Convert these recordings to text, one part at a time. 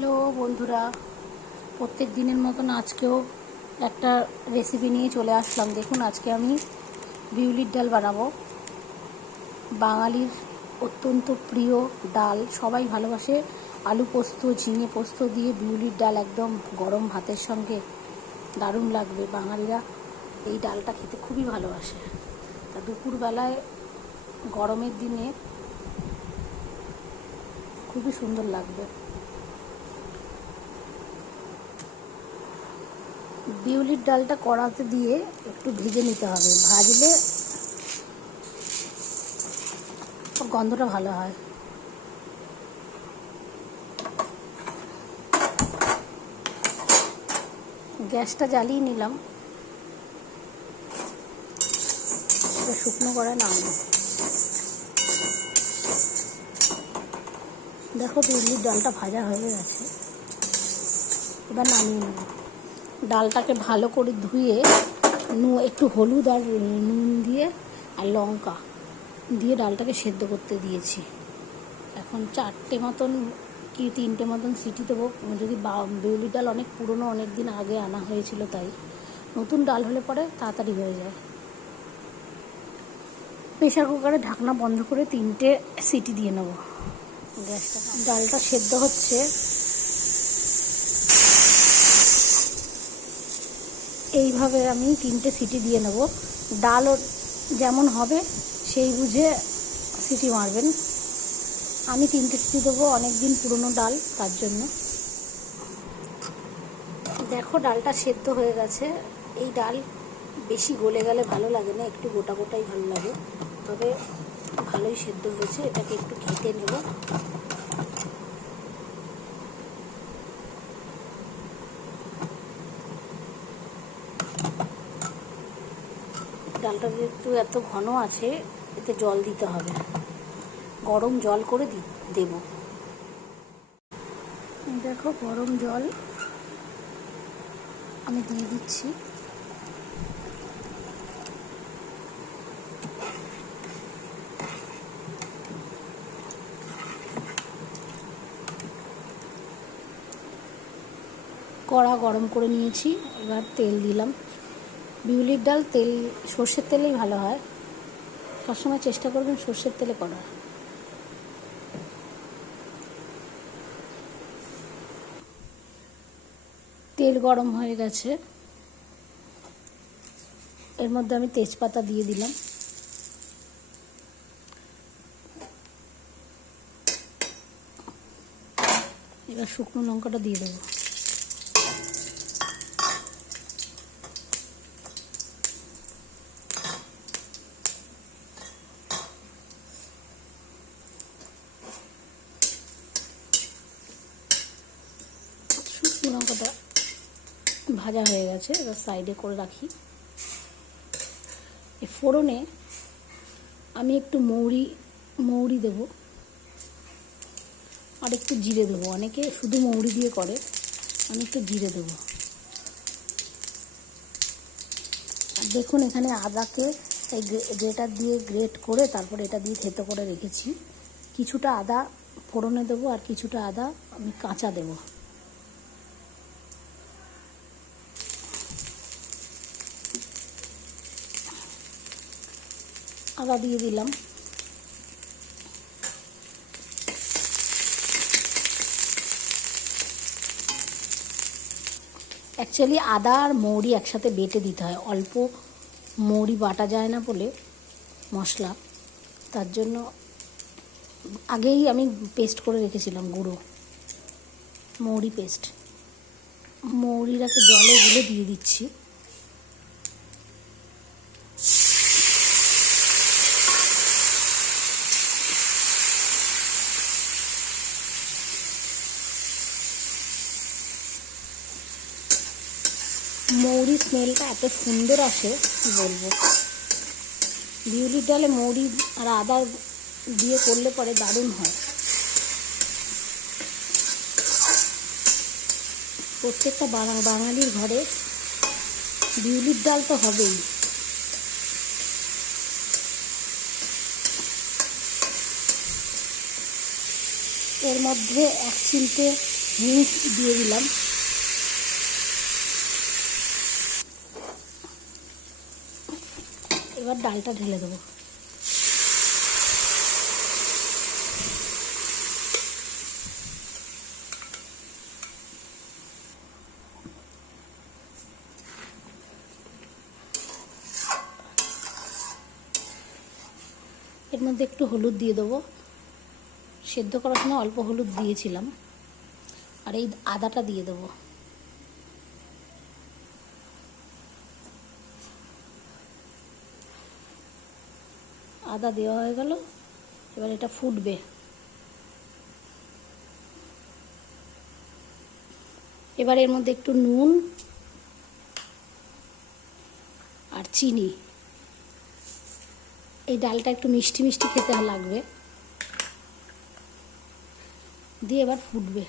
Hello বন্ধুরা, প্রত্যেক দিনের মতন আজকেও একটা রেসিপি নিয়ে চলে আসলাম। দেখুন, আজকে আমি বিউলির ডাল বানাবো। বাঙালির অত্যন্ত প্রিয় ডাল। সবাই ভালোবাসে আলু পোস্ত, ঝিঙে পোস্ত দিয়ে বিউলির ডাল একদম গরম ভাতের সঙ্গে। দারুণ লাগবে। বাঙালিরা এই ডালটা খেতে খুবই ভালোবাসে। তা দুপুরবেলায় গরমের দিনে খুবই সুন্দর লাগবে। বিউলির ডালটা কড়াতে দিয়ে একটু ভেজে নিতে হবে। ভাজলে গন্ধটা ভালো হয়। গ্যাসটা জ্বালিয়ে নিলাম। শুকনো করে নামবো দেখো বিউলির ডালটা ভাজা হয়ে গেছে। এবার নামিয়ে নেব। ডালটাকে ভালো করে ধুয়ে নু একটু হলুদ আর নুন দিয়ে আর লঙ্কা দিয়ে ডালটাকে সেদ্ধ করতে দিয়েছি। এখন চারটে মতন কি তিনটে মতন সিটি দেবো, যদি বা- বিউলির ডাল অনেক পুরনো, অনেক দিন আগে আনা হয়েছিল তাই। নতুন ডাল হলে পরে তাড়াতাড়ি হয়ে যায়। প্রেশার কুকারে ঢাকনা বন্ধ করে তিনটে সিটি দিয়ে নেব। গ্যাসটা ডালটা সেদ্ধ হচ্ছে। এইভাবে আমি তিনটে সিটি দিয়ে নেব। ডালও যেমন হবে, সেই বুঝে সিটি মারবেন। আমি তিনটে সিটি দেবো অনেক দিন পুরনো ডাল, তার জন্য। দেখো, ডালটা সেদ্ধ হয়ে গেছে। এই ডাল বেশি গলে গেলে ভালো লাগে না, একটু গোটা গোটাই ভালো লাগে। তবে ভালোই সেদ্ধ হয়েছে, এটাকে একটু ঘেটে নেব। ডালটা যেহেতু এত ঘন আছে, এতে জল দিতে হবে। গরম জল করে দি, দেব। দেখো গরম জল আমি দিয়ে দিচ্ছি। কড়া গরম করে নিয়েছি, এবার তেল দিলাম। বিউলির ডাল তেল, সর্ষের তেলেই ভালো হয়। সবসময় চেষ্টা করবেন সর্ষের তেলে করা তেল গরম হয়ে গেছে। এর মধ্যে আমি তেজপাতা দিয়ে দিলাম। এবার শুকনো লঙ্কাটা দিয়ে দেবো শুকনো লঙ্কাটা ভাজা হয়ে গেছে, এবার সাইডে করে রাখি। এই ফোড়নে আমি একটু মৌরি মৌরি দেব। আর একটু জিরে দেবো। অনেকে শুধু মৌরি দিয়ে করে, আমি একটু জিরে দেবো। আর দেখুন, এখানে আদাকে এই গ্রেটার দিয়ে গ্রেট করে তারপরে এটা দিয়ে থেতো করে রেখেছি। কিছুটা আদা ফোড়নে দেবো আর কিছুটা আদা আমি কাঁচা দেবো। আদা দিয়ে দিলাম। অ্যাকচুয়ালি আদা আর মৌরি একসাথে বেটে দিতে হয়। অল্প মৌরি বাটা যায় না বলে মশলা। তার জন্য আগেই আমি পেস্ট করে রেখেছিলাম গুঁড়ো, মৌরি পেস্ট মৌরিটাকে জলে গুলে দিয়ে দিচ্ছি। মৌরি স্মেলটা এত সুন্দর আসে, কি বলব? বিউলির ডালে মৌরি আর আদা দিয়ে করলে পরে দারুণ হয়। প্রত্যেকটা বাঙালির ঘরে বিউলির ডাল তো হবেই। এর মধ্যে এক চিলতে হিং দিয়ে দিলাম। এবার ডালটা ঢেলে দেবো। এর মধ্যে একটু হলুদ দিয়ে দেবো। সেদ্ধ করার সময় অল্প হলুদ দিয়েছিলাম। আর এই আদাটা দিয়ে দেবো। আদা দেওয়া হয়ে গেল, এবার এটা ফুটবে। এবার এর মধ্যে একটু নুন আর চিনি। এই ডালটা একটু মিষ্টি মিষ্টি খেতে লাগবে। দিয়ে এবার ফুটবে।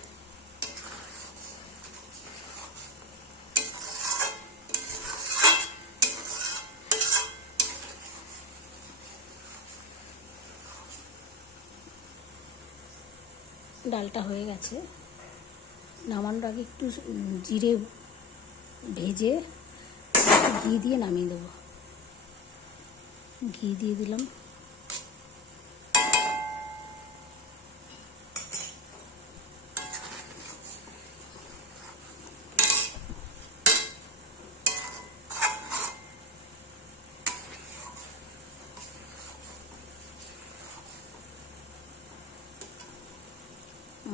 ডালটা হয়ে গেছে। নামানোর আগে একটু জিরে ভেজে ঘি দিয়ে নামিয়ে দেবো। ঘি দিয়ে দিলাম।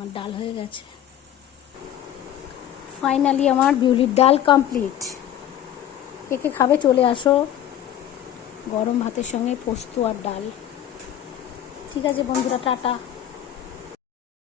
আমার ডাল হয়ে গেছে। ফাইনালি আমার বিউলির ডাল কমপ্লিট একে খাবে চলে আসো। গরম ভাতের সঙ্গে পোস্ত আর ডাল। ঠিক আছে বন্ধুরা, টাটা।